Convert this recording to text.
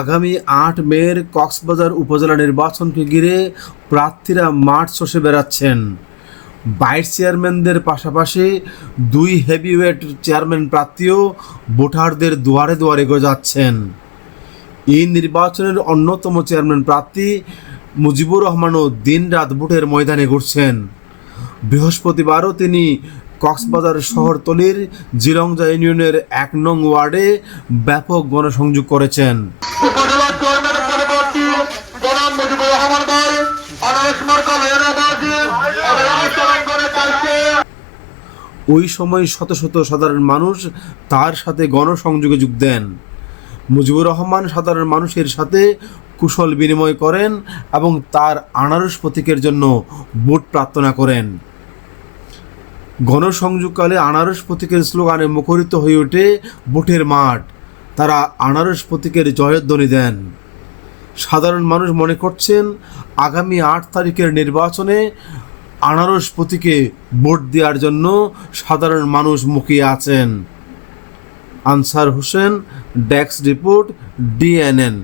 আগামী আট মের কক্সবাজার উপজেলা নির্বাচনকে ঘিরে প্রার্থীরা মাঠ চষে বেড়াচ্ছেন। ভাইস চেয়ারম্যানদের পাশাপাশি দুই হেভিওয়েট চেয়ারম্যান প্রার্থীও ভোটারদের দুয়ারে দুয়ারে গজাচ্ছেন। এই নির্বাচনের অন্যতম চেয়ারম্যান প্রার্থী মুজিবুর রহমানও দিন রাত ভোটের ময়দানে ঘুরছেন। বৃহস্পতিবারও তিনি কক্সবাজার শহরতলির জিরংজা ইউনিয়নের এক নং ওয়ার্ডে ব্যাপক গণসংযোগ করেছেন। মুজিবুর রহমান ভাই ওই সময় শত শত সাধারণ মানুষ তার সাথে গণসংযোগে যোগ দেন। মুজিবুর রহমান সাধারণ মানুষের সাথে কুশল বিনিময় করেন এবং তার আনারস প্রতীকের জন্য ভোট প্রার্থনা করেন। গণসংযোগকালে আনারস প্রতীকের স্লোগানে মুখরিত হয়ে ওঠে ভোটের মাঠ। তারা আনারস প্রতীকের জয়ধ্বনি দেন। সাধারণ মানুষ মনে করছেন আগামী আট তারিখের নির্বাচনে আনারস প্রতীকে ভোট দেওয়ার জন্য সাধারণ মানুষ মুখিয়ে আছেন। আনসার হোসেন ডেক্স রিপোর্ট, ডিএনএন।